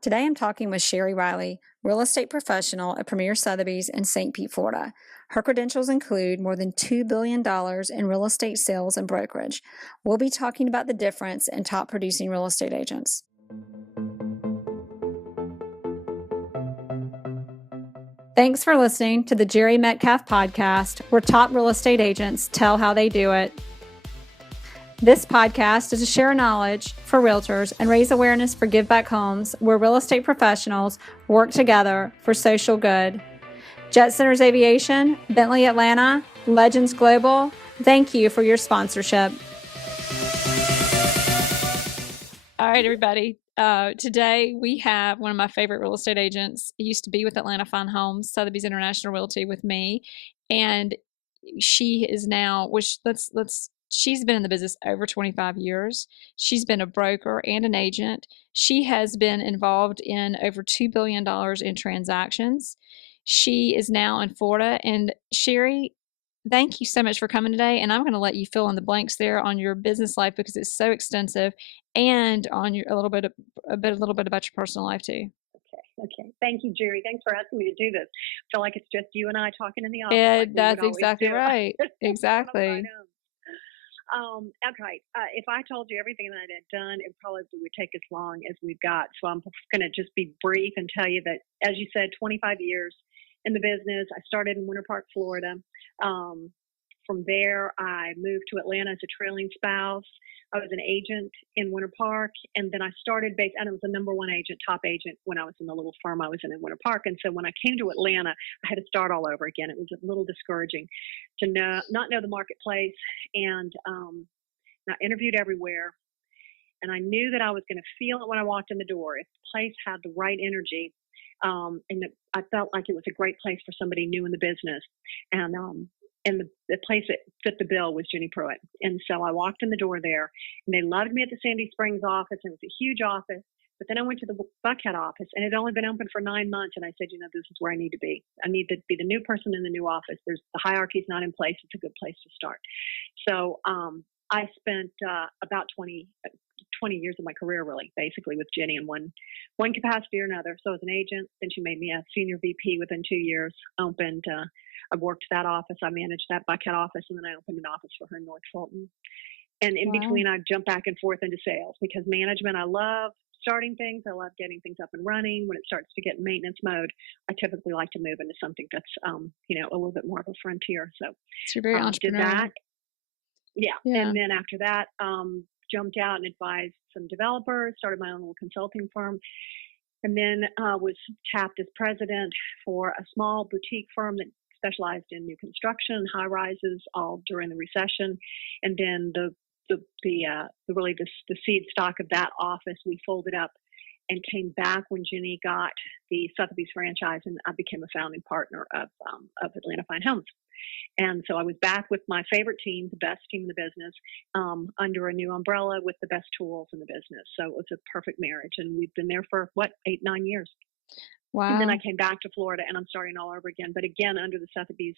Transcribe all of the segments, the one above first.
Today I'm talking with Cheri Riley, real estate professional at Premier Sotheby's in St. Pete, Florida. Her credentials include more than $2 billion in real estate sales and brokerage. We'll be talking about the difference in top producing real estate agents. Thanks for listening to the Jere Metcalf podcast, where top real estate agents tell how they do it. This podcast is to share knowledge for realtors and raise awareness for Give Back Homes, where real estate professionals work together for social good. Jet Centers Aviation, Bentley Atlanta, Legends Global, thank you for your sponsorship. All right, everybody. Today we have one of my favorite real estate agents. He used to be with Atlanta Fine Homes, Sotheby's International Realty with me, and she is now, she's been in the business over 25 years. She's been a broker and an agent. She has been involved in over $2 billion in transactions. She is now in Florida. And Cheri, thank you so much for coming today. And I'm going to let you fill in the blanks there on your business life because it's so extensive, and on your a little bit about your personal life too. Okay. Thank you, Jere. Thanks for asking me to do this. I feel like it's just you and I talking in the office. Yeah, like that's exactly right. Exactly. Okay. If I told you everything that I had done, it probably would take as long as we've got. So I'm going to just be brief and tell you that, as you said, 25 years in the business. I started in Winter Park, Florida. From there, I moved to Atlanta as a trailing spouse. I was an agent in Winter Park, and then I started and I was the number one agent, top agent, when I was in the little firm I was in Winter Park. And so when I came to Atlanta, I had to start all over again. It was a little discouraging to not know the marketplace, and I interviewed everywhere, and I knew that I was going to feel it when I walked in the door. If the place had the right energy, I felt like it was a great place for somebody new in the business, and the place that fit the bill was Jenny Pruitt. And so I walked in the door there, and they loved me at the Sandy Springs office. It was a huge office. But then I went to the Buckhead office, and it had only been open for 9 months. And I said, this is where I need to be. I need to be the new person in the new office. The hierarchy's not in place. It's a good place to start. So I spent about 20 years of my career, really, basically, with Jenny in one capacity or another. So as an agent, then she made me a senior VP within 2 years. I worked that office. I managed that Buckhead office, and then I opened an office for her in North Fulton. And in between, I jumped back and forth into sales, because management, I love starting things. I love getting things up and running. When it starts to get in maintenance mode, I typically like to move into something that's, a little bit more of a frontier. So you're very entrepreneurial. Did that. Yeah. And then after that, jumped out and advised some developers, started my own little consulting firm, and then was tapped as president for a small boutique firm that specialized in new construction, high rises, all during the recession. And then the seed stock of that office, we folded up and came back when Jenny got the Sotheby's franchise, and I became a founding partner of Atlanta Fine Homes. And so I was back with my favorite team, the best team in the business, under a new umbrella with the best tools in the business. So it was a perfect marriage, and we've been there for 8, 9 years. Wow. And then I came back to Florida, and I'm starting all over again, but again under the Sotheby's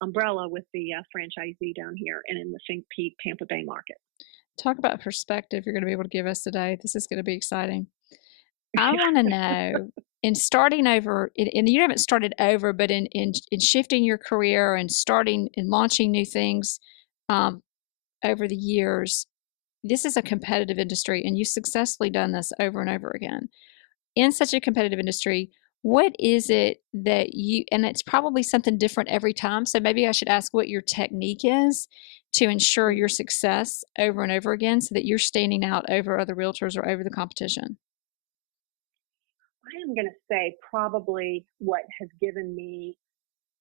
umbrella with the franchisee down here and in the St. Pete, Tampa Bay market. Talk about perspective you're going to be able to give us today. This is going to be exciting. I want to know, in starting over, and you haven't started over, but in shifting your career and starting and launching new things over the years, this is a competitive industry, and you've successfully done this over and over again. In such a competitive industry, what is it that and it's probably something different every time, so maybe I should ask what your technique is to ensure your success over and over again, so that you're standing out over other realtors or over the competition. I am going to say probably what has given me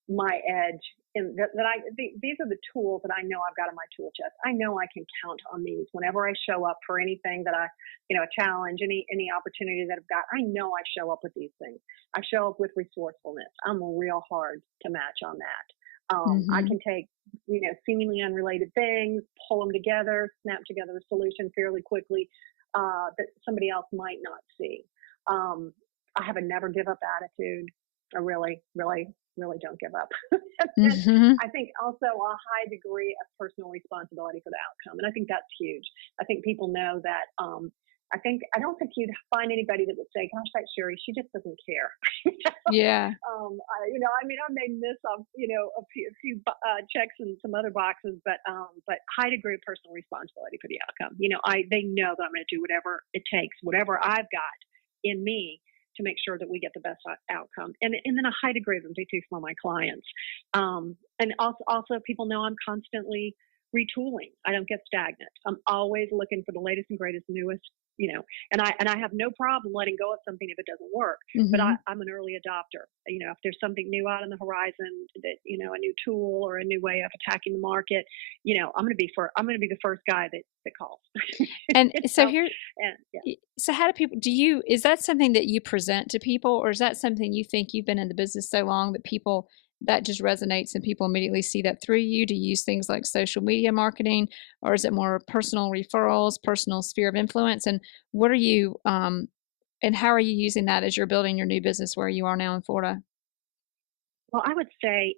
my edge, and these are the tools that I know I've got in my tool chest. I know I can count on these whenever I show up for anything that a challenge, any opportunity that I've got. I know I show up with these things. I show up with resourcefulness. I'm real hard to match on that. I can take, seemingly unrelated things, pull them together, snap together a solution fairly quickly that somebody else might not see. I have a never give up attitude. I really, really, really don't give up. I think also a high degree of personal responsibility for the outcome. And I think that's huge. I think people know that I don't think you'd find anybody that would say, "Gosh, that Cheri, she just doesn't care." Yeah. I mean, I may miss a few checks and some other boxes, but high degree of personal responsibility for the outcome. They know that I'm going to do whatever it takes, whatever I've got in me to make sure that we get the best outcome, and then a high degree of empathy for my clients. And also people know I'm constantly retooling. I don't get stagnant. I'm always looking for the latest and greatest, newest. And I have no problem letting go of something if it doesn't work. But Mm-hmm. I'm an early adopter. If there's something new out on the horizon, that a new tool or a new way of attacking the market, I'm going to be the first guy that calls. And so here, And yeah. so how do people, is that something that you present to people, or is that something you think you've been in the business so long that people, that just resonates and people immediately see that through you? Do you use things like social media marketing, or is it more personal referrals, personal sphere of influence? And what are you, and how are you using that as you're building your new business where you are now in Florida? Well, I would say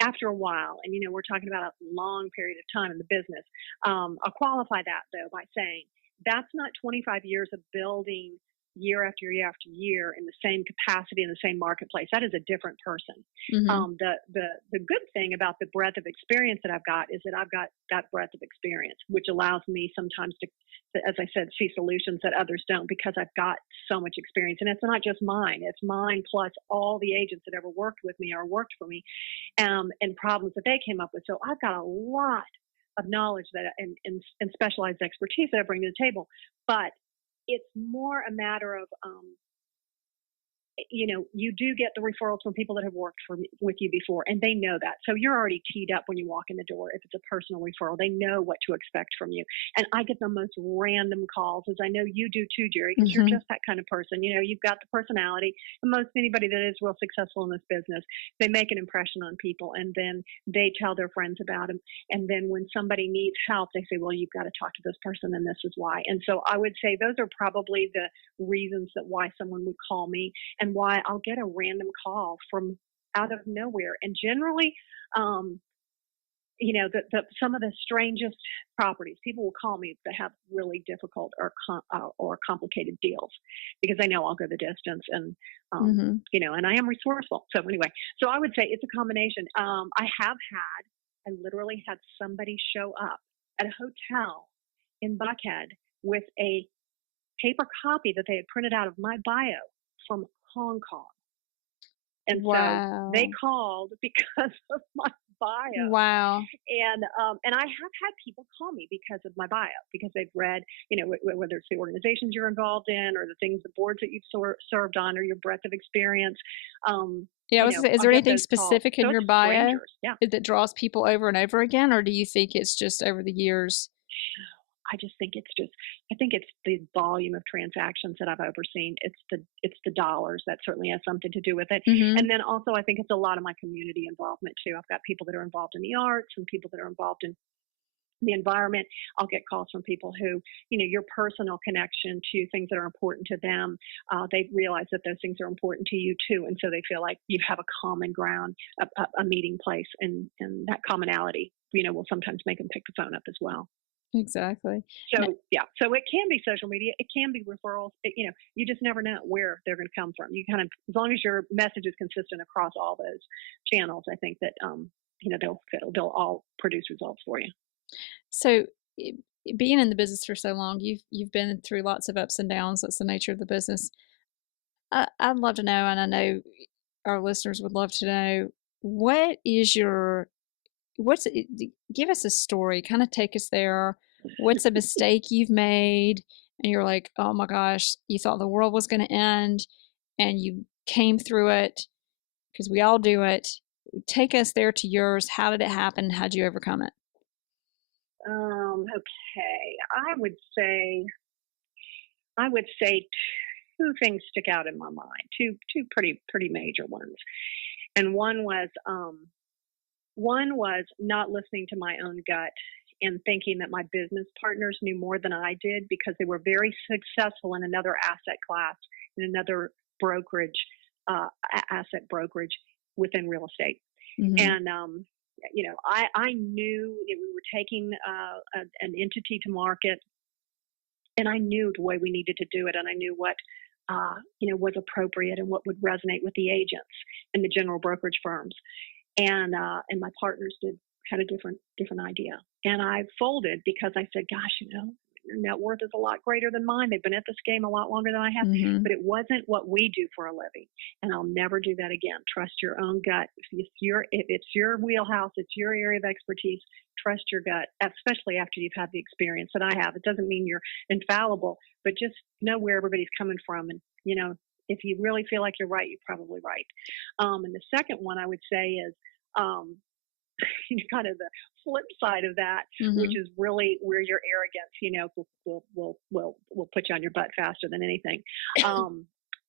after a while, and we're talking about a long period of time in the business. I'll qualify that though by saying that's not 25 years of building year after year after year in the same capacity in the same marketplace. That is a different person. Mm-hmm. The good thing about the breadth of experience that I've got is that I've got that breadth of experience, which allows me sometimes to, as I said, see solutions that others don't, because I've got so much experience. And it's not just mine; it's mine plus all the agents that ever worked with me or worked for me, and problems that they came up with. So I've got a lot of knowledge that and specialized expertise that I bring to the table. But it's more a matter of you do get the referrals from people that have worked with you before, and they know that. So you're already teed up when you walk in the door. If it's a personal referral, they know what to expect from you. And I get the most random calls, as I know you do too, Jere, because you're just that kind of person. You've got the personality. And most anybody that is real successful in this business, they make an impression on people, and then they tell their friends about them. And then when somebody needs help, they say, well, you've got to talk to this person, and this is why. And so I would say those are probably the reasons that why someone would call me, and why I'll get a random call from out of nowhere. And generally, some of the strangest properties, people will call me that have really difficult or complicated deals, because they know I'll go the distance, and and I am resourceful. So anyway, so I would say it's a combination. I literally had somebody show up at a hotel in Buckhead with a paper copy that they had printed out of my bio from Hong Kong. And so they called because of my bio. Wow. And I have had people call me because of my bio, because they've read, whether it's the organizations you're involved in, or the things, the boards that you've served on, or your breadth of experience. Yeah, is there anything specific in your bio that draws people over and over again, or do you think it's just over the years? I think it's the volume of transactions that I've overseen. It's the dollars that certainly has something to do with it. And then also I think it's a lot of my community involvement too. I've got people that are involved in the arts and people that are involved in the environment. I'll get calls from people who, your personal connection to things that are important to them. They realize that those things are important to you too. And so they feel like you have a common ground, a meeting place, and that commonality, will sometimes make them pick the phone up as well. Exactly. So so it can be social media, it can be referrals. You just never know where they're going to come from. You kind of, as long as your message is consistent across all those channels, I think that they'll all produce results for you. So, being in the business for so long, you've been through lots of ups and downs. That's the nature of the business. I'd love to know, and I know our listeners would love to know, give us a story, kind of take us there. What's a mistake you've made and you're like, oh my gosh, you thought the world was going to end and you came through it, because we all do it. Take us there to yours. How did it happen? How'd you overcome it? Okay. I would say two things stick out in my mind, two pretty major ones. And one was not listening to my own gut and thinking that my business partners knew more than I did, because they were very successful in another asset class, in another brokerage, asset brokerage within real estate. And, I knew that we were taking an entity to market And I knew the way we needed to do it, and I knew what was appropriate and what would resonate with the agents and the general brokerage firms. And my partners had a different idea. And I folded because I said, gosh, your net worth is a lot greater than mine. They've been at this game a lot longer than I have, Mm-hmm. but it wasn't what we do for a living. And I'll never do that again. Trust your own gut. If it's your wheelhouse, it's your area of expertise, trust your gut, especially after you've had the experience that I have. It doesn't mean you're infallible, but just know where everybody's coming from. And, if you really feel like you're right, you're probably right. And the second one I would say is, kind of the flip side of that, Mm-hmm. which is really where your arrogance, will put you on your butt faster than anything.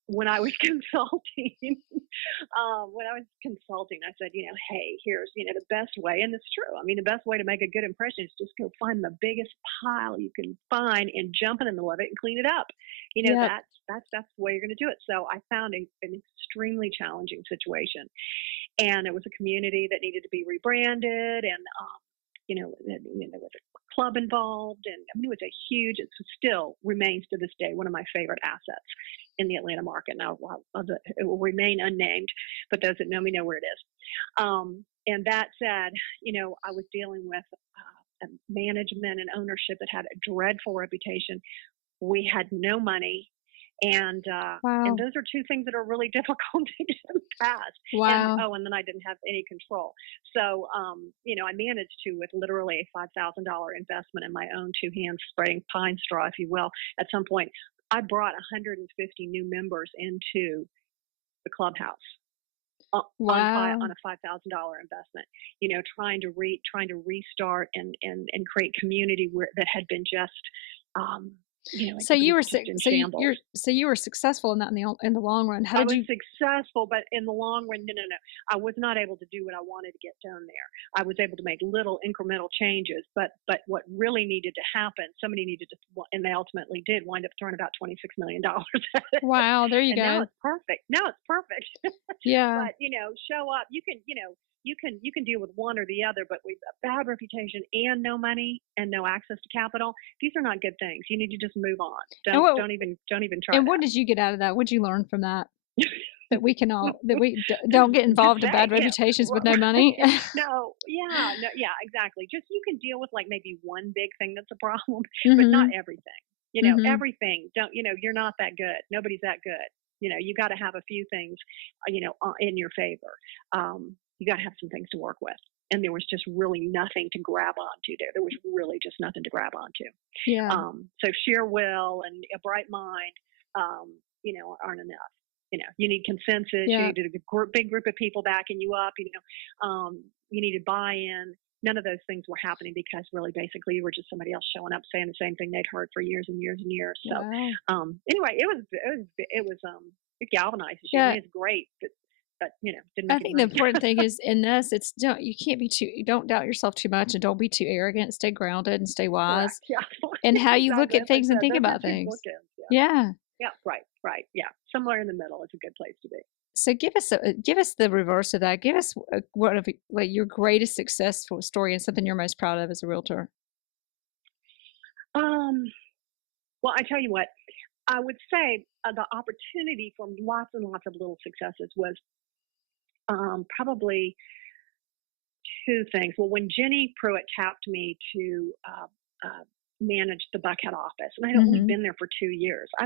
When I was consulting, I said, hey, here's, the best way, and it's true. I mean, the best way to make a good impression is just go find the biggest pile you can find and jump in the middle of it and clean it up. Yep. That's the way you're going to do it. So I found an extremely challenging situation. And it was a community that needed to be rebranded, and there was a club involved, and I mean, it still remains to this day one of my favorite assets in the Atlanta market. Now it will remain unnamed, but those that know me know where it is. And that said, I was dealing with a management and ownership that had a dreadful reputation. We had no money. And Wow. and those are two things that are really difficult to get past. Wow. And then I didn't have any control. So, I managed to, with literally a $5,000 investment in my own two hands, spreading pine straw, if you will. At some point, I brought 150 new members into the clubhouse. Wow. On a $5,000 investment, trying to restart and create community that had been just, So you were shambles. so you were successful in that in the long run. I was successful, but in the long run, no. I was not able to do what I wanted to get done there. I was able to make little incremental changes, but what really needed to happen, somebody needed to, and they ultimately did wind up throwing about $26 million at it. Wow, there you go. Now it's perfect. Yeah. But show up. You can deal with one or the other, but with a bad reputation and no money and no access to capital, these are not good things. You need to just move on. Don't even try. And what did you get out of that? What did you learn from that? That we don't get involved in bad reputations with no money. Yeah, exactly. Just you can deal with like maybe one big thing that's a problem, Mm-hmm. but not everything. Mm-hmm. Everything. You're not that good. Nobody's that good. You got to have a few things, in your favor. You got to have some things to work with. And there was just really nothing to grab onto there. There was really just nothing to grab onto. Yeah. So sheer will and a bright mind, aren't enough. You need consensus. Yeah. You need a big group of people backing you up. You needed buy-in. None of those things were happening because really, basically, you were just somebody else showing up saying the same thing they'd heard for years and years and years. So, wow. Anyway, it galvanizes you. Yeah. I mean, it's great, but didn't I make think the important thing is in this, don't doubt yourself too much and don't be too arrogant. Stay grounded and stay wise. Yeah. And how you look Exactly. at things and think about things. Yeah. Yeah. Right. Yeah. Somewhere in the middle is a good place to be. So give us the reverse of that. Give us your greatest successful story and something you're most proud of as a realtor. Well, I tell you what, I would say the opportunity for lots and lots of little successes was probably two things. Well, when Jenny Pruitt tapped me to manage the Buckhead office, and I'd only been there for 2 years. I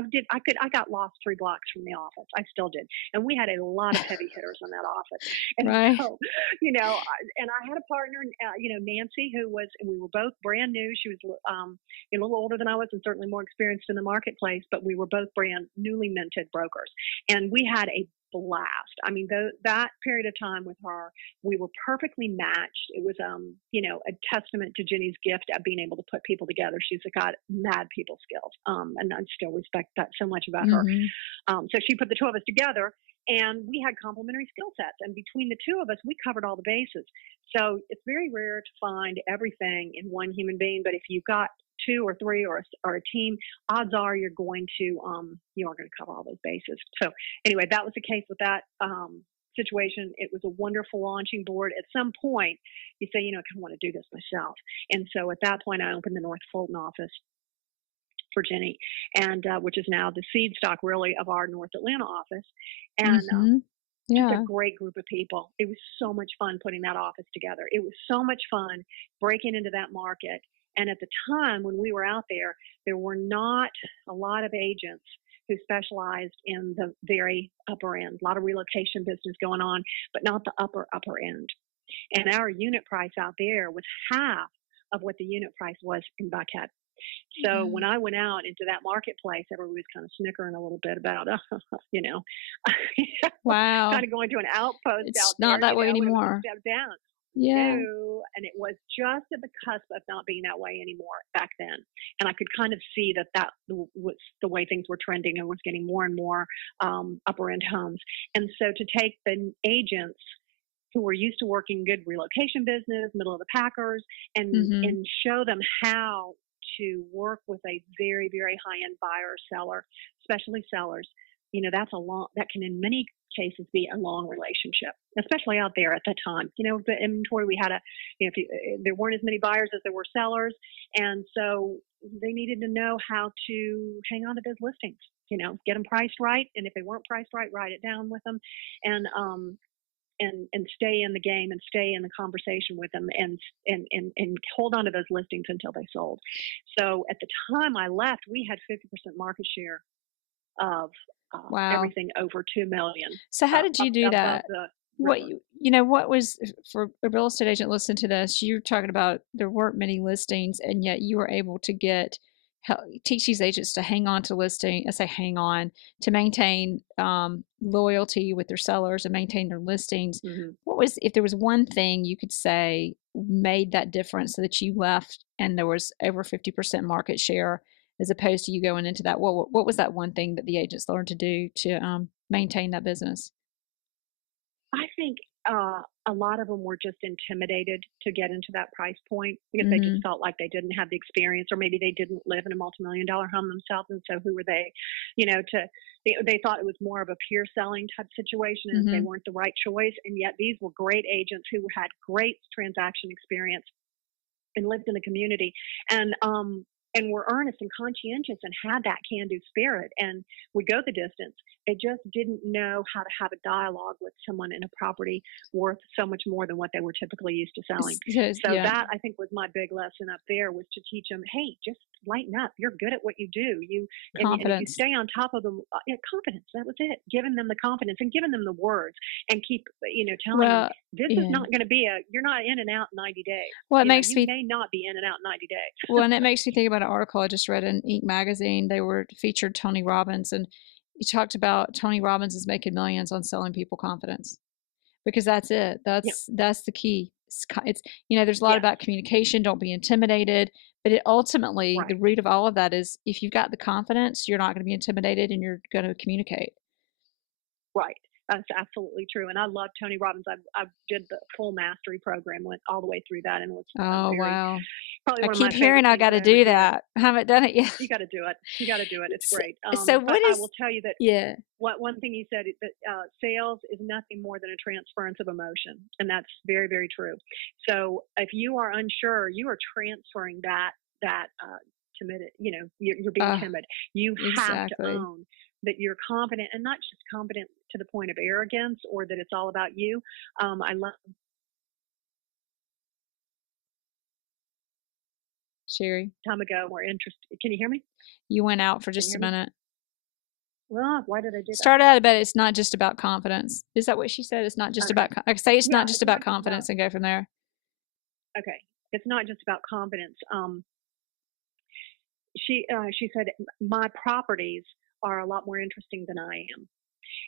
got lost 3 blocks from the office. I still did, and we had a lot of heavy hitters in that office. And right. So, and I had a partner, Nancy, and we were both brand new. She was a little older than I was, and certainly more experienced in the marketplace. But we were both newly minted brokers, and we had a blast. I mean, that period of time with her, we were perfectly matched. It was, a testament to Jenny's gift at being able to put people together. She's got mad people skills, and I still respect that so much about her. So she put the two of us together, and we had complementary skill sets. And between the two of us, we covered all the bases. So it's very rare to find everything in one human being. But if you've got 2 or 3 or a team, odds are you're going to cover all those bases. So anyway, that was the case with that situation. It was a wonderful launching board. At some point, you say, I kind of want to do this myself. And so at that point, I opened the North Fulton office. Virginia, and which is now the seed stock really of our North Atlanta office. And Mm-hmm. just a Yeah. great group of people. It was so much fun putting that office together. It was so much fun breaking into that market. And at the time when we were out there were not a lot of agents who specialized in the very upper end. A lot of relocation business going on, but not the upper end. And our unit price out there was half of what the unit price was in Buckhead. So when I went out into that marketplace, everybody was kind of snickering a little bit about, you know, Wow. kind of going to an outpost It's out not there, that way it was a anymore. step down. Yeah. No, and it was just at the cusp of not being that way anymore back then. And I could kind of see that was the way things were trending and was getting more and more upper end homes. And so to take the agents who were used to working good relocation business, middle of the packers, and Mm-hmm. show them how to work with a very, very high end buyer or seller, especially sellers. That can in many cases be a long relationship, especially out there at the time. The inventory we had there weren't as many buyers as there were sellers. And so they needed to know how to hang on to those listings, get them priced right. And if they weren't priced right, write it down with them. And stay in the game and stay in the conversation with them and hold on to those listings until they sold. So at the time I left, we had 50% market share of Wow. everything over 2 million. So how did you do Above that? the What river. what was for a real estate agent listening to this, you're talking about there weren't many listings and yet you were able to teach these agents to hang on to listing, I say hang on, to maintain loyalty with their sellers and maintain their listings. Mm-hmm. If there was one thing you could say made that difference so that you left and there was over 50% market share as opposed to you going into that, what was that one thing that the agents learned to do to maintain that business? I think a lot of them were just intimidated to get into that price point because they just Mm-hmm. felt like they didn't have the experience, or maybe they didn't live in a multi-million-dollar home themselves, and so who were they? They thought it was more of a peer selling type situation, and they Mm-hmm. weren't the right choice. And yet these were great agents who had great transaction experience and lived in the community, and were earnest and conscientious and had that can-do spirit and would go the distance. They just didn't know how to have a dialogue with someone in a property worth so much more than what they were typically used to selling. So Yeah, that, I think, was my big lesson up there, was to teach them, hey, just lighten up. You're good at what you do. And if you confidence. stay on top of them, confidence. That was it. Giving them the confidence and giving them the words, and keep telling them, Well, this is yeah. not going to be you're not in and out in 90 days. Well, it makes You me may not be in and out in 90 well, days. and it makes me think about an article I just read in Inc. magazine. They were featured Tony Robbins, and he talked about Tony Robbins is making millions on selling people confidence because that's it. Yeah. That's the key. It's there's a lot Yes. about communication. Don't be intimidated, but it ultimately the Right. root of all of that is if you've got the confidence, you're not going to be intimidated, and you're going to communicate. Right. That's absolutely true. And I love Tony Robbins. I did the full mastery program, went all the way through that, and was Oh wow! probably I one of my keep favorite hearing I things got to I ever do did. that. I haven't done it yet. You got to do it. You got to do it. It's great. So But what I is will tell you that yeah. one thing you said is that sales is nothing more than a transference of emotion, and that's very, very true. So if you are unsure, you are transferring that timid. You're being Uh, timid. You have to exactly. own that you're confident, and not just confident to the point of arrogance or that it's all about you. I love Cheri, time ago more interested. Can you hear me? you went out for Can you just hear a me? minute. Well, why did I do that? Start out about it's not just about confidence. Is that what she said? It's not just Okay. about, I say it's Yeah, not just it's about not just about. confidence and go from there. Okay, it's not just about confidence. She said my properties are a lot more interesting than I am.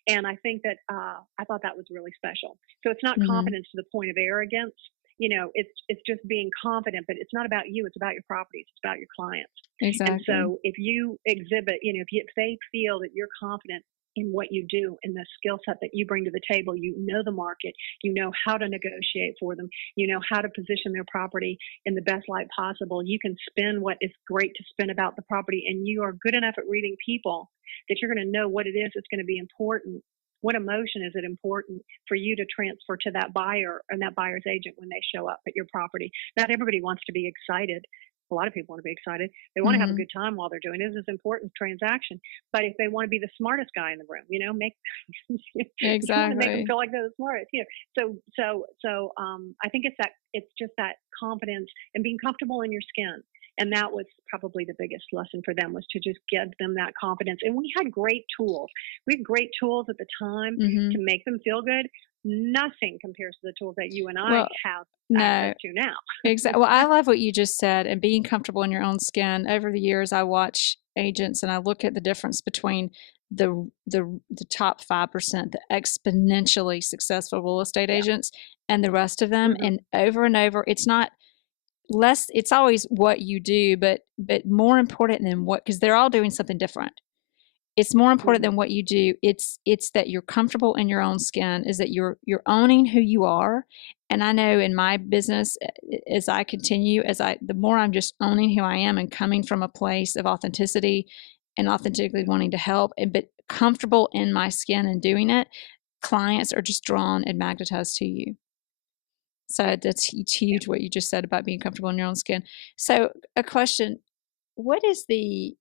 And I think that I thought that was really special. So it's not Mm-hmm. confidence to the point of arrogance. It's just being confident, but it's not about you. It's about your properties. It's about your clients. And Exactly. so if you exhibit, if they feel that you're confident in what you do and the skill set that you bring to the table, you know the market, you know how to negotiate for them, you know how to position their property in the best light possible. You can spin what is great to spin about the property, and you are good enough at reading people that you're going to know what it is that's going to be important. What emotion is it important for you to transfer to that buyer and that buyer's agent when they show up at your property? Not everybody wants to be excited. A lot of people want to be excited. They want to have a Mm-hmm. good time while they're doing it. This is an important transaction. But if they want to be the smartest guy in the room, make you want to make them Exactly. feel like they're the smartest. I think it's just that confidence and being comfortable in your skin. And that was probably the biggest lesson for them, was to just give them that confidence. And we had great tools. We had great tools at the time Mm-hmm. to make them feel good. Nothing compares to the tools that you and I Well, have access no, to now. exactly. Well, I love what you just said, and being comfortable in your own skin. Over the years, I watch agents and I look at the difference between the top 5%, the exponentially successful real estate Yeah. agents, and the rest of them. Hmm. And over, it's not less. It's always what you do, but more important than what, because they're all doing something different. It's more important Hmm. than what you do. It's that you're comfortable in your own skin, is that you're owning who you are. And I know in my business, as I continue, the more I'm just owning who I am and coming from a place of authenticity and authentically wanting to help, but comfortable in my skin and doing it, clients are just drawn and magnetized to you. So that's Yeah. huge what you just said about being comfortable in your own skin. So a question, what is the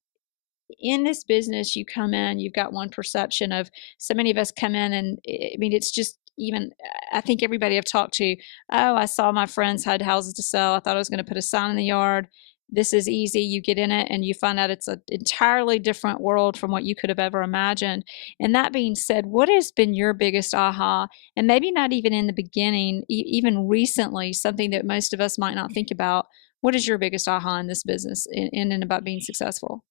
in this business, you come in, you've got one perception of, so many of us come in and I mean, it's just even, I think everybody I've talked to, oh, I saw my friends had houses to sell. I thought I was going to put a sign in the yard. This is easy. You get in it and you find out it's an entirely different world from what you could have ever imagined. And that being said, what has been your biggest aha? And maybe not even in the beginning, even recently, something that most of us might not think about. What is your biggest aha in this business in and about being successful?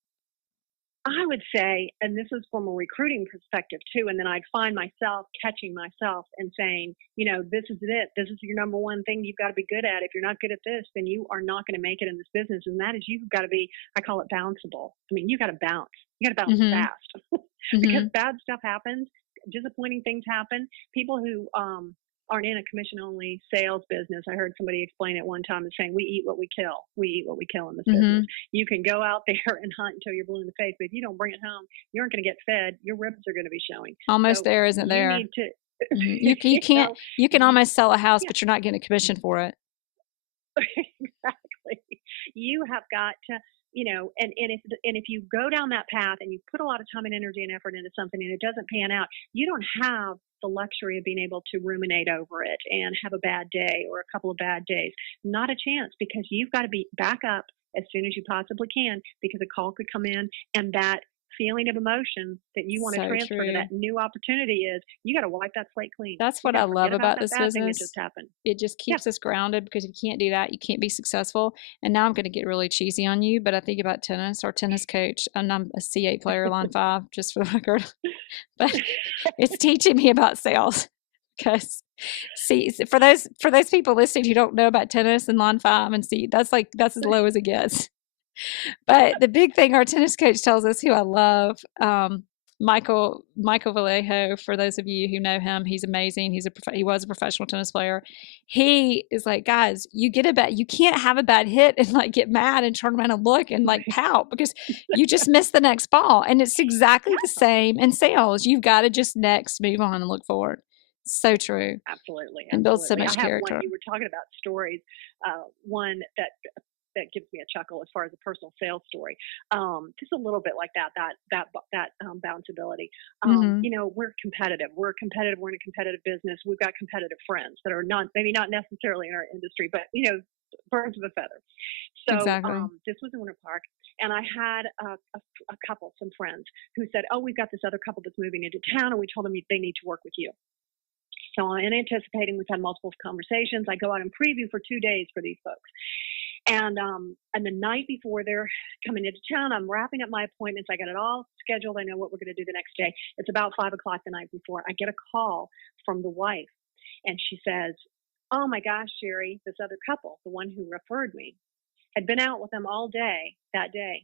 I would say, and this is from a recruiting perspective too, and then I'd find myself catching myself and saying, this is it. This is your number one thing you've got to be good at. If you're not good at this, then you are not going to make it in this business. And that is, you've got to be, I call it bounceable. I mean, you got to bounce. You got to bounce Mm-hmm. fast because Mm-hmm. bad stuff happens. Disappointing things happen. People who aren't in a commission only sales business. I heard somebody explain it one time as saying, we eat what we kill. We eat what we kill in this business. Mm-hmm. You can go out there and hunt until you're blue in the face, but if you don't bring it home, you aren't going to get fed. Your ribs are going to be showing. Almost So there, isn't you there? need to, Mhm. You can't, you can you, almost sell a house, yeah, but you're not getting a commission for it. exactly. You have got to, and if you go down that path and you put a lot of time and energy and effort into something and it doesn't pan out, you don't have the luxury of being able to ruminate over it and have a bad day or a couple of bad days. Not a chance, because you've got to be back up as soon as you possibly can, because a call could come in, and that feeling of emotion that you want to So transfer to true. that new opportunity is, you got to wipe that slate clean. That's You what got I to forget love about about that this bad thing that business. just happened. It just Yeah. keeps us grounded, because if you can't do that, you can't be successful. And now I'm going to get really cheesy on you, but I think about tennis, our tennis coach, and I'm a C8 player, line five, just for the record. But it's teaching me about sales. Because see, for those people listening who don't know about tennis and line five and see, that's as low as it gets. But the big thing our tennis coach tells us, who I love, Michael Vallejo. For those of you who know him, he's amazing. He was a professional tennis player. He is like, guys, you can't have a bad hit and like get mad and turn around and look and like pout, because you just missed the next ball. And it's exactly the same in sales. You've got to just next move on and look forward. So true, Absolutely, and build so absolutely. I much have one. character. You were talking about stories. One that gives me a chuckle as far as a personal sales story. Just a little bit like that bounceability. Mm-hmm. We're competitive. We're competitive. We're in a competitive business. We've got competitive friends that are maybe not necessarily in our industry, but birds of a feather. So Exactly. this was in Winter Park, and I had a couple, some friends who said, "Oh, we've got this other couple that's moving into town, and we told them they need to work with you." So I'm anticipating, we've had multiple conversations. I go out and preview for 2 days for these folks. And the night before they're coming into town, I'm wrapping up my appointments. I got it all scheduled. I know what we're going to do the next day. It's about 5 o'clock the night before. I get a call from the wife, and she says, "Oh my gosh, Cheri, this other couple, the one who referred me, had been out with them all day that day,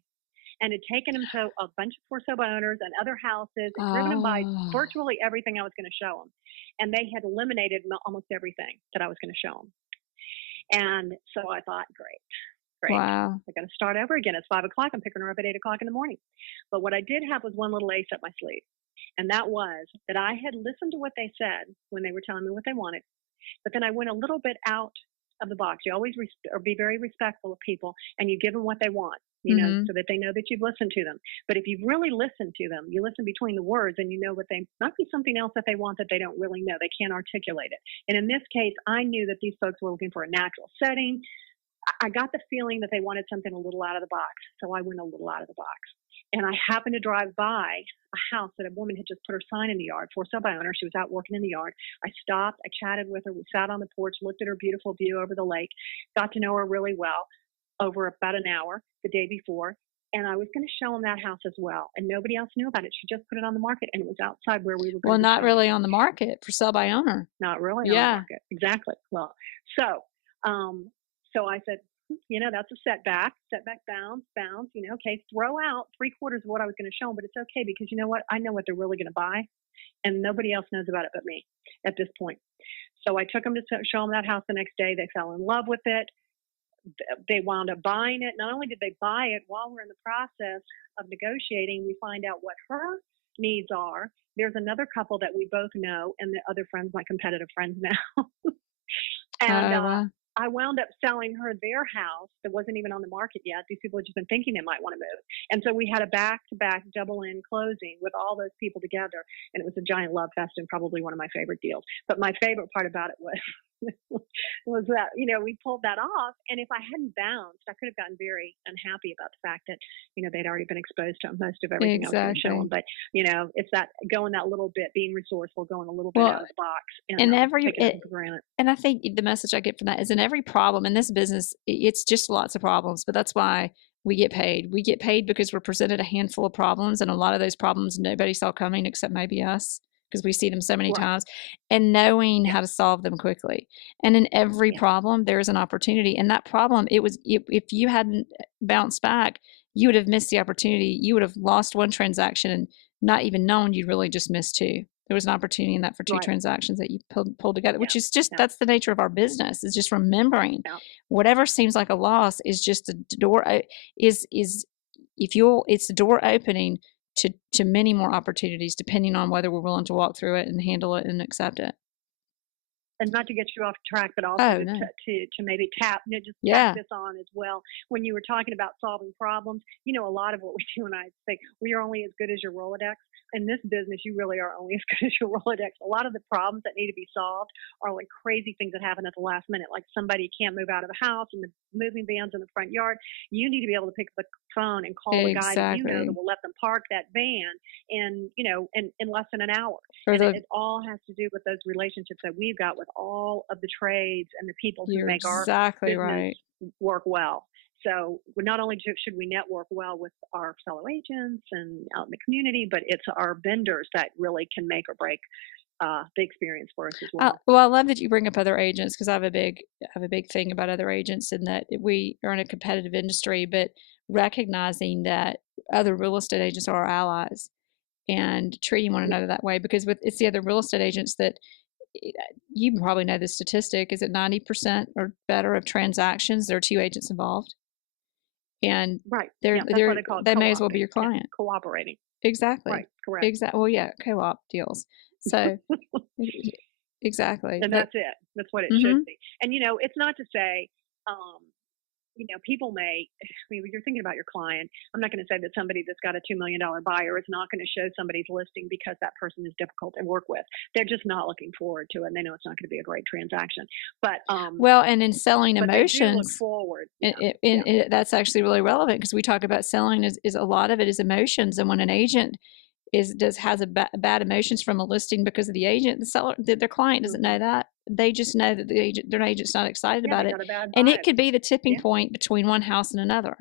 and had taken them to a bunch of for sale by owners and other houses and driven them by Oh, virtually everything I was going to show them. And they had eliminated almost everything that I was going to show them." And so I thought, great. wow. I got to start over again. It's 5 o'clock. I'm picking her up at 8 o'clock in the morning. But what I did have was one little ace up my sleeve. And that was that I had listened to what they said when they were telling me what they wanted. But then I went a little bit out of the box. You always or be very respectful of people, and you give them what they want, Mm-hmm. so that they know that you've listened to them. But if you've really listened to them, you listen between the words, and you know what they might be something else that they want that they don't really know. They can't articulate it. And in this case, I knew that these folks were looking for a natural setting. I got the feeling that they wanted something a little out of the box, so I went a little out of the box. And I happened to drive by a house that a woman had just put her sign in the yard, for sale by owner. She was out working in the yard. I stopped, I chatted with her, we sat on the porch, looked at her beautiful view over the lake, got to know her really well over about an hour the day before. And I was going to show them that house as well. And nobody else knew about it. She just put it on the market, and it was outside where we were going Well, to be not showing really it. on the market, for sale by owner. Not really on the Yeah. market. Exactly. Well, so I said, that's a setback bounds, okay, throw out 3/4 of what I was going to show them, but it's okay because you know what? I know what they're really going to buy, and nobody else knows about it but me at this point. So I took them to show them that house the next day. They fell in love with it. They wound up buying it. Not only did they buy it, while we're in the process of negotiating, we find out what her needs are. There's another couple that we both know, and the other friends, my competitive friends now. And Wow. I wound up selling her their house that wasn't even on the market yet. These people had just been thinking they might want to move. And so we had a back-to-back double-in closing with all those people together. And it was a giant love fest and probably one of my favorite deals. But my favorite part about it was that, we pulled that off. And if I hadn't bounced, I could have gotten very unhappy about the fact that, they'd already been exposed to most of everything I was going to show them. But, it's that going that little bit, being resourceful, going a little bit out of the box and taking it for granted. And I think the message I get from that is in every problem in this business, it's just lots of problems, but that's why we get paid. We get paid because we're presented a handful of problems, and a lot of those problems nobody saw coming except maybe us, because we see them so many times, and knowing how to solve them quickly. And in every problem, there's an opportunity. And that problem, if you hadn't bounced back, you would have missed the opportunity. You would have lost one transaction and not even known you'd really just missed two. There was an opportunity in that for two transactions that you pulled together, which is just, that's the nature of our business, is just remembering whatever seems like a loss is just a door, it's the door opening to many more opportunities, depending on whether we're willing to walk through it and handle it and accept it. And not to get you off track, but also to maybe tap this on as well. When you were talking about solving problems, a lot of what we do, and I say, we are only as good as your Rolodex. In this business, you really are only as good as your Rolodex. A lot of the problems that need to be solved are like crazy things that happen at the last minute, like somebody can't move out of the house and the moving van's in the front yard. You need to be able to pick up the phone and call the guy that that will let them park that van in less than an hour. And it all has to do with those relationships that we've got with all of the trades and the people who make our business work well. So not only should we network well with our fellow agents and out in the community, but it's our vendors that really can make or break the experience for us as well. Well, I love that you bring up other agents, because I have a big thing about other agents, and that we are in a competitive industry, but recognizing that other real estate agents are our allies and treating one another that way, because it's the other real estate agents that, you probably know the statistic, is that 90% or better of transactions, there are two agents involved. And they may as well be your client. Cooperating. Exactly. Right. Correct. Exactly. Well, yeah, co-op deals. So exactly. And that's it. That's what it should be. And it's not to say, people you're thinking about your client. I'm not going to say that somebody that's got a $2 million buyer is not going to show somebody's listing because that person is difficult to work with. They're just not looking forward to it, and they know it's not going to be a great transaction. But and in selling emotions, they do look forward. That's actually really relevant, because we talk about selling is a lot of it is emotions, and when an agent has bad emotions from a listing because of the agent, the seller, their client doesn't know that. They just know that their agent's not excited about it, and it could be the tipping point between one house and another,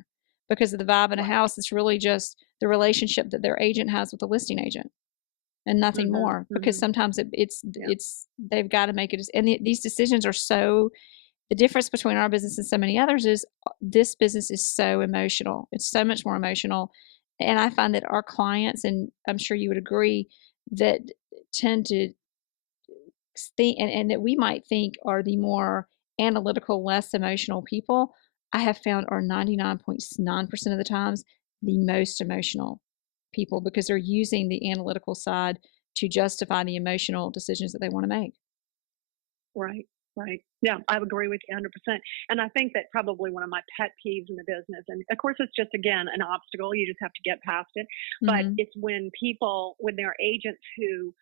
because of the vibe in a house. It's really just the relationship that their agent has with the listing agent, and nothing more. Because sometimes it's they've got to make it, and these decisions are so. The difference between our business and so many others is this business is so emotional. It's so much more emotional. And I find that our clients, and I'm sure you would agree, that tend to think, and that we might think are the more analytical, less emotional people, I have found are 99.9% of the times the most emotional people, because they're using the analytical side to justify the emotional decisions that they want to make. Right. Right. Yeah, I would agree with you 100%. And I think that probably one of my pet peeves in the business, and of course, it's just, again, an obstacle. You just have to get past it. But Mhm. it's when there are agents who,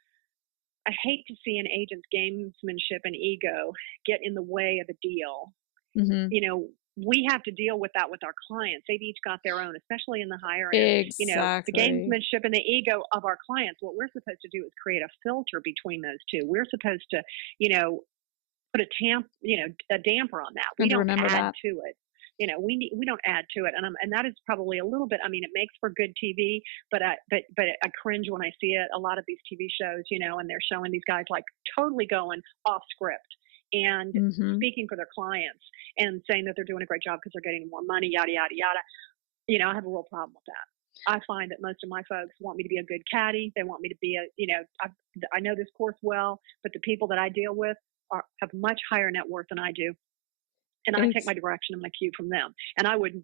I hate to see an agent's gamesmanship and ego get in the way of a deal. Mhm. You know, we have to deal with that with our clients. They've each got their own, especially in the higher end. The Exactly. gamesmanship and the ego of our clients, what we're supposed to do is create a filter between those two. We're supposed to, you know, put a damper on that. We And to don't remember add that. to it. We don't add to it, and that is probably a little bit. I mean, it makes for good TV, but I cringe when I see it. A lot of these TV shows, and they're showing these guys like totally going off script and Mhm. speaking for their clients and saying that they're doing a great job because they're getting more money, yada yada yada. I have a real problem with that. I find that most of my folks want me to be a good caddy. They want me to be I know this course well, but the people that I deal with have much higher net worth than I do, and I take my Ex direction and my cue from them. And I would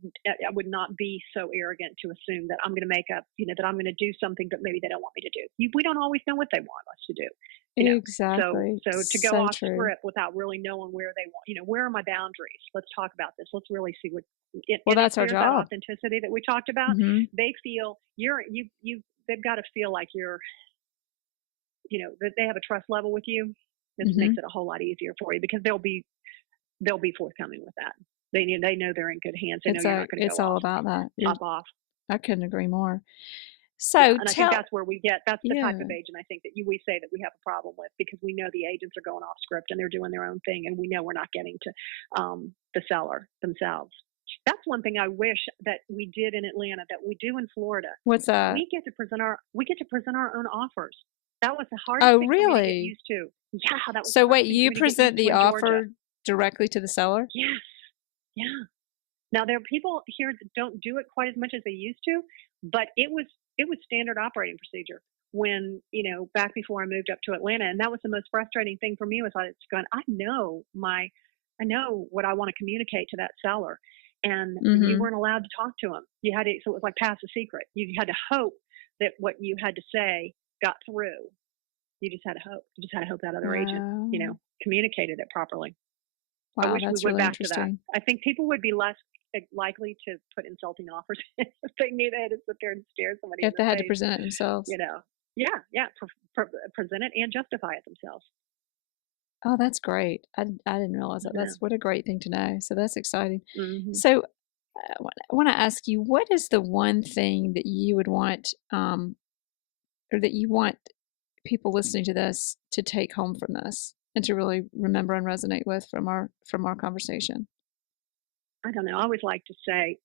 not be so arrogant to assume that I'm going to make up, that I'm going to do something that maybe they don't want me to do. We don't always know what they want us to do, exactly. So to go So off true. script without really knowing where they want, where are my boundaries? Let's talk about this. Let's really see what. Well, And if that's our there's that job. authenticity that we talked about, Mhm. they feel you. They've got to feel like you're, that they have a trust level with you. This makes Mhm. it a whole lot easier for you because they'll be forthcoming with that. They know they're in good hands. They know you're not going to go It's all off, about that. pop off. I couldn't agree more. Yeah, So and I think tell that's where that's the type yeah. of agent I think that we say that we have a problem with because we know the agents are going off script and they're doing their own thing, and we know we're not getting to the seller themselves. That's one thing I wish that we did in Atlanta that we do in Florida. What's that? We get to present our own offers. That was the hardest Oh, thing for me to get really? used to. Yeah, that was the So hardest wait, thing for you me to get used present to the in Georgia. offer directly to the seller? Yes. Yeah. Now there are people here that don't do it quite as much as they used to, but it was standard operating procedure when back before I moved up to Atlanta, and that was the most frustrating thing for me was I was going, I know what I want to communicate to that seller, and you Mhm. weren't allowed to talk to him. You had to, so it was like pass a secret. You had to hope that what you had to say got through. You just had to hope. You just had to hope that other agent, Wow. communicated it properly. I Wow, wish we that's went really back to that. interesting. I think people would be less likely to put insulting offers in if they knew they had to sit there and stare somebody in If the they had to face. present it themselves. You know, yeah, yeah, present it and justify it themselves. Oh, that's great. I didn't realize that. Yeah. That's what a great thing to know. So that's exciting. Hmm. So I want to ask you, what is the one thing that you would want, or that you want people listening to this to take home from this and to really remember and resonate with from our conversation? I don't know. I always like to say,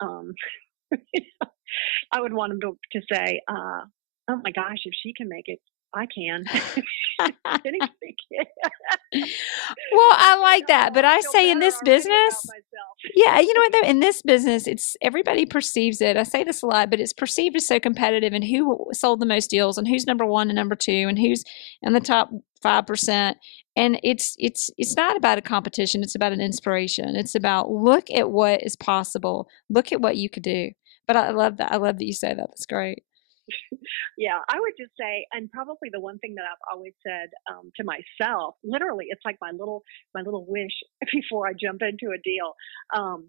I would want them to say, "Oh my gosh, if she can make it, I can." Anybody can. Well, I like that, but I I feel say in better this already about business, myself. yeah, you know what though? In this business, it's everybody perceives it. I say this a lot, but it's perceived as so competitive and who sold the most deals and who's number one and number two and who's in the top 5%. And it's not about a competition, it's about an inspiration. It's about look at what is possible. Look at what you could do. But I love that. I love that you say that. That's great. Yeah, I would just say, and probably the one thing that I've always said to myself, literally, it's like my little wish before I jump into a deal. Um,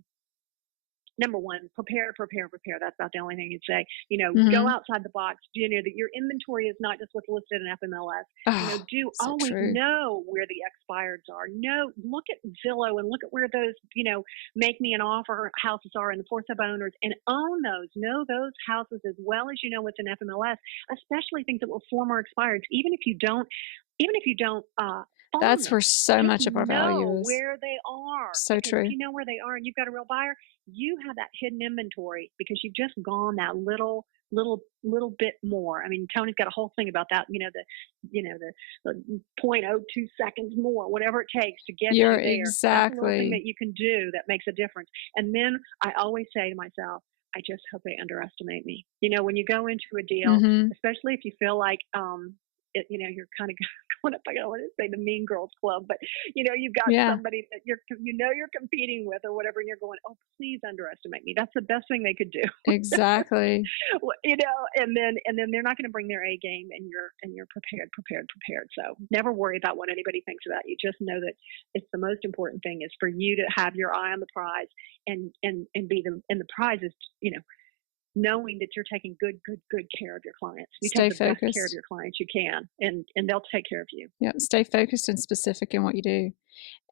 Number one, prepare, prepare, prepare. That's about the only thing you'd say. Go Mhm. outside the box. That your inventory is not just what's listed in FMLS. Oh, Do so always true. know where the expireds are. Look at Zillow and look at where those, make me an offer houses are and the for sale owners and own those. Know those houses as well as you know what's in FMLS, especially things that were former expireds. Even if you don't own That's them, where so just much of our know value is. where they are. So Because if true. you know where they are and you've got a real buyer, you have that hidden inventory because you've just gone that little bit more. I mean, Tony's got a whole thing about that. The 0.02 seconds more, whatever it takes to get You're you there. That's a little thing exactly that you can do that makes a difference. And then I always say to myself, I just hope they underestimate me. When you go into a deal, mhm. especially if you feel like you're kind of going up, I don't want to say the mean girls club, but you've got Yeah, somebody that you're competing with or whatever, and you're going, oh, please underestimate me. That's the best thing they could do. exactly. And then they're not going to bring their A game, and you're prepared. So never worry about what anybody thinks about you. Just know that it's the most important thing is for you to have your eye on the prize, and the prize is, knowing that you're taking good care of your clients. You Stay take the best care of focused. your clients you can, and they'll take care of you. Yeah, stay focused and specific in what you do.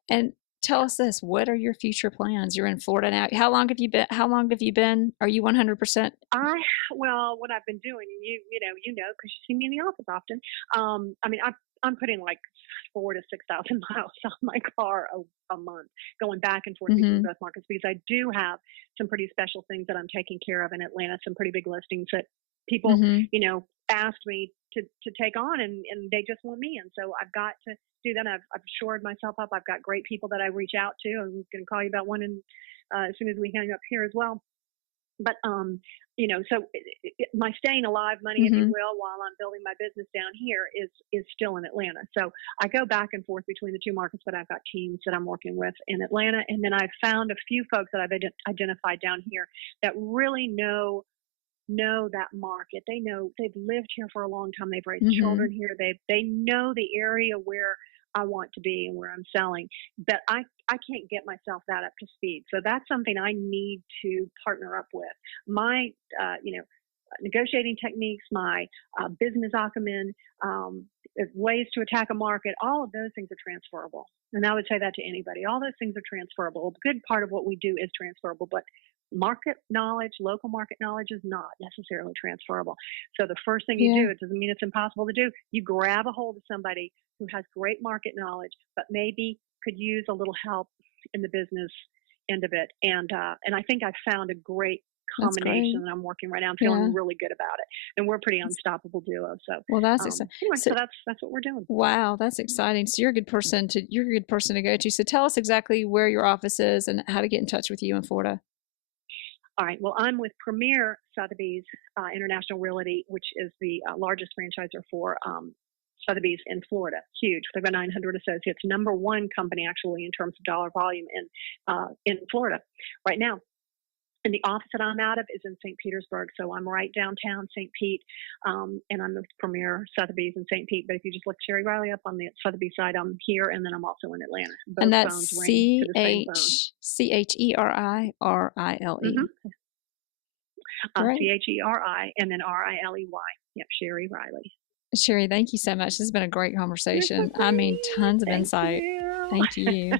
And tell Yeah. us this, what are your future plans? You're in Florida now. How long have you been? Are you 100%? Well, what I've been doing, and because you see me in the office often. I mean, I'm putting like 4 to 6,000 miles on my car a month, going back and forth between Mhm. both markets, because I do have some pretty special things that I'm taking care of in Atlanta. Some pretty big listings that people, Mhm. asked me to take on, and they just want me, and so I've got to do that. I've shored myself up. I've got great people that I reach out to. I'm going to call you about one as soon as we hang up here as well. But so my staying alive money, if you Mhm. will, while I'm building my business down here is still in Atlanta. So I go back and forth between the two markets, but I've got teams that I'm working with in Atlanta, and then I've found a few folks that I've identified down here that really know that market. They know, they've lived here for a long time. They've raised children Mhm. here. They know the area where I want to be and where I'm selling. But I can't get myself that up to speed. So that's something I need to partner up with. My negotiating techniques, my business acumen, ways to attack a market, all of those things are transferable. And I would say that to anybody. All those things are transferable. A good part of what we do is transferable, but market knowledge, local market knowledge is not necessarily transferable. So the first thing you Yeah. do, it doesn't mean it's impossible to do. You grab a hold of somebody who has great market knowledge, but maybe could use a little help in the business end of it. And I think I've found a great That's combination great. that I'm working right now. I'm Yeah. feeling really good about it, and we're a pretty unstoppable duo. So Well, that's exciting. anyway, So, so that's what we're doing. wow, that's exciting. So you're a good person to go to. So tell us exactly where your office is and how to get in touch with you in Florida. All right. Well, I'm with Premier Sotheby's International Realty, which is the largest franchisor for Sotheby's in Florida. Huge. They've got 900 associates. Number one company actually in terms of dollar volume in Florida right now. And the office that I'm out of is in St. Petersburg, so I'm right downtown St. Pete, and I'm with Premier Sotheby's in St. Pete. But if you just look Cheri Riley up on the Sotheby side, I'm here, and then I'm also in Atlanta. And Both that's phones ring to the same phone. CHERI RILE. Mm-hmm. Great. Cheri, and then Riley. Yep, Cheri Riley. Cheri, thank you so much. This has been a great You're so conversation. I mean, sweet. tons of Thank insight. you. Thank you.